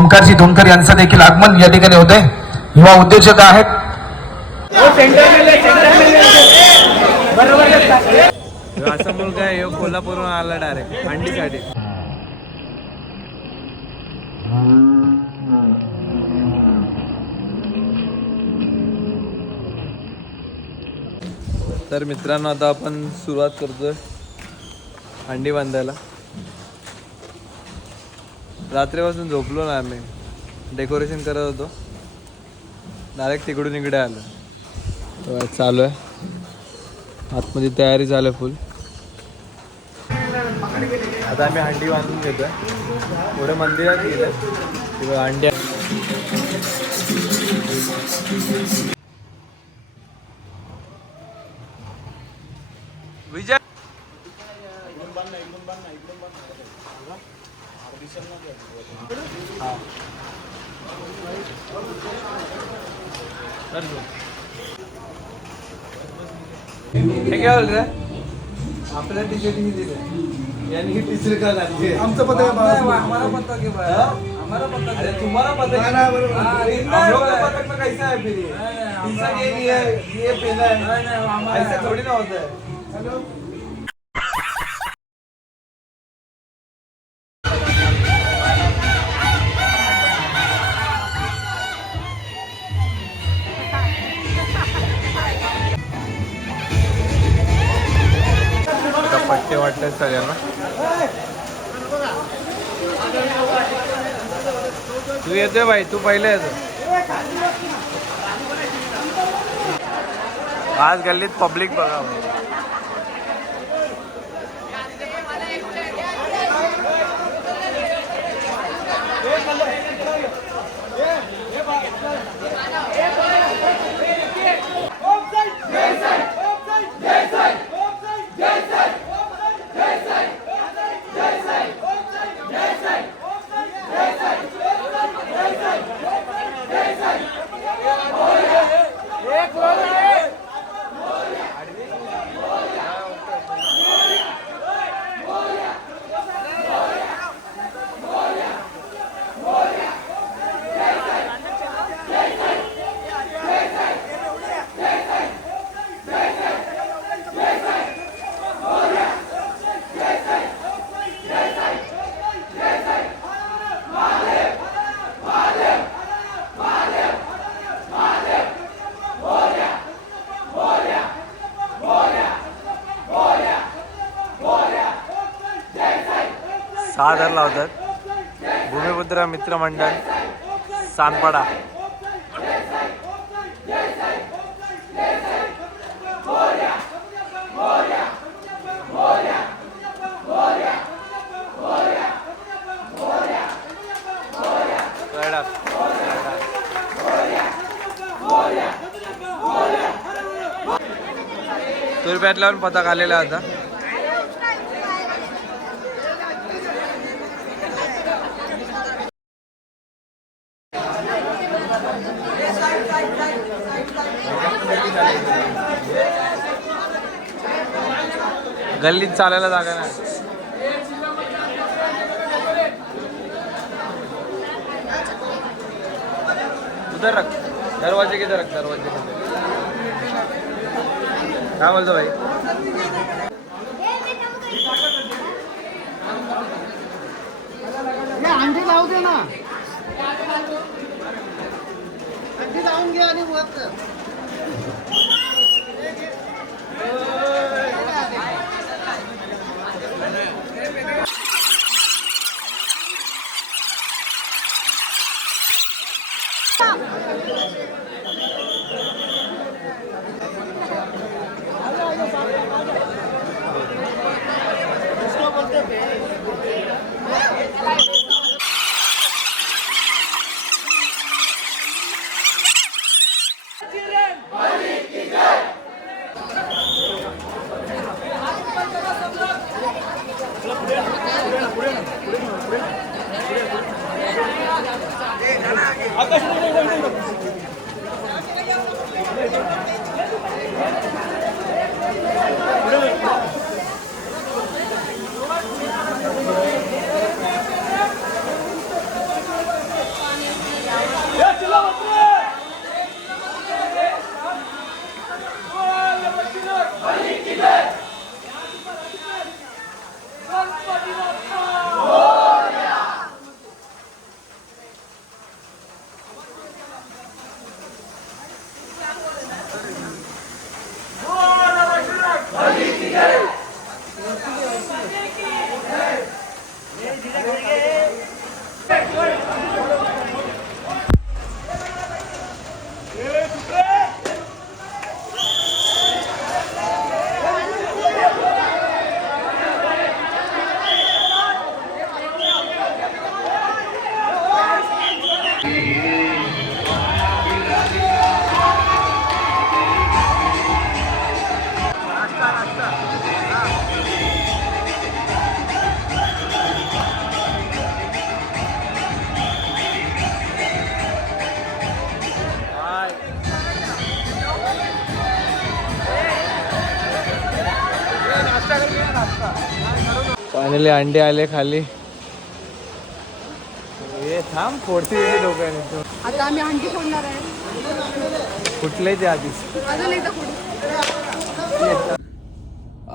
ओमकारजी धोनकर यांचं देखील आगमन या ठिकाणी होत आहे. युवा उद्योजक आहेत. असा मुलगा आहे कोल्हापूरहून आला डायरेक्ट अंडीसाठी. तर मित्रांनो आता आपण सुरुवात करतोय अंडी बांधायला. रात्रीपासून झोपलो ना आम्ही, डेकोरेशन करत होतो, डायरेक्ट तिकडून इकडे आलो. तर चालू आहे आतमध्ये तयारी चालू आहे फुल. आता आम्ही अंडी बांधून घेतोय. पुढे मंदिरात गेलं तिकडे अंडी. विजय हे काय बोल रहा आपल्या टी-शर्ट ही दिले यानी की टी-शर्ट का घालते. आमचा पता है, हमारा पता के भाई, हमारा पता. अरे तुम्हारा पता है ना, बरोबर. हम लोग का पता में कैसा है फिर टी-शर्ट ये पहना है, ऐसा थोड़ी ना होता है. हेलो पट्टे वाटले सगळ्यांना. तू येतोय भाई, तू पहिले येतो. आज गल्लीत पब्लिक बघा. सादर लावतात भूमिपुत्र मित्र मंडळ सानपाडा. तुरब्यातल्यावर पताक आलेला होता. गल्लीत चालायला जागा नाही. उधर रख दरवाजे की तरफ, दरवाजे की तरफ. काय बोलतो भाई? अंडी लावू दे ना, अंडी लावून घे आणि वर कर. फायनली अंडे आले खाली. हे थांब फोडते डोक्याने. आता आम्ही अंडी फोडणार आहे. कुठले ते आधीच. अजून एकदा फोडू.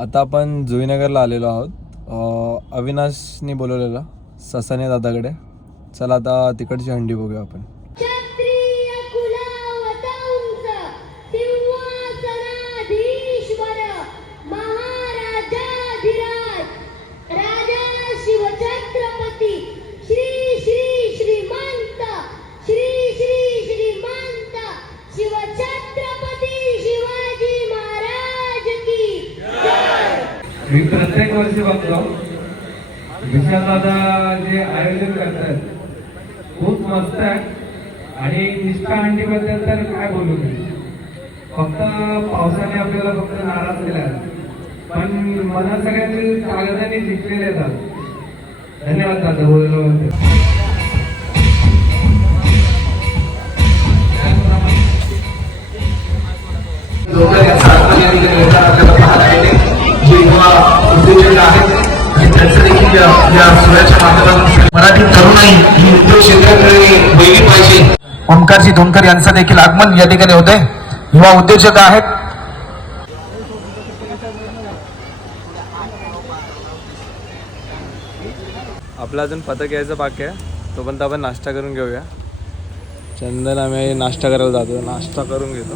आता आपण जुईनगरला आलेलो आहोत. अविनाशनी बोलवलेलं ससाने दादाकडे. चला आता तिकडची हंडी बघूया आपण. क्षत्रिय कुलावतंस सिंहासनाधीश्वर महाराजाधिराज राजा शिवछत्रपती श्री श्री श्रीमंत श्री श्री श्रीमंत शिवछत्रपती शिवाजी महाराज की जय. मी प्रत्येक वर्षी बघतो विशालदादा जे आयोजन करतात खूप मस्त आहे. आणि निष्ठा हंडीबद्दल तर काय बोलू मी. फक्त पावसाने आपल्याला फक्त नाराज केला पण मला सगळ्यांनी कागदाने जिंकलेले आहेत. धन्यवाद दादा बोलल्याबद्दल. मराठी तरुणाई ही उद्योग क्षेत्राकडे वळली पाहिजे. ओमकारजी धोनकर यांचं देखील आगमन या ठिकाणी होत आहे. युवा उद्योजक आहेत. आपला अजून पथक यायचं बाकी आहे. तोपर्यंत आपण नाश्ता करून घेऊया. चंदन आम्ही नाश्ता करायला जातो. नाश्ता करून घेतो.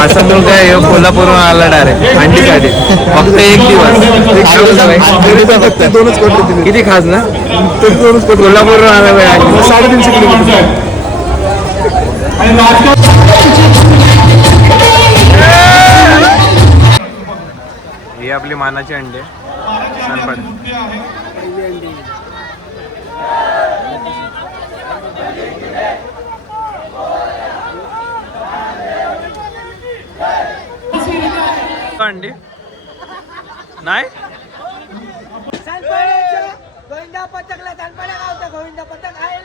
असं मुलगा आहे कोल्हापूरहून आला डायरेक्ट अंडीसाठी. फक्त एक दिवस किती खास ना. कोल्हापूरहून आला पाहिजे. 350 किलोमीटर. ही आपली मानाची अंडी अंडी नाही. गोविंदा पथकला गोविंदा पथक आहे.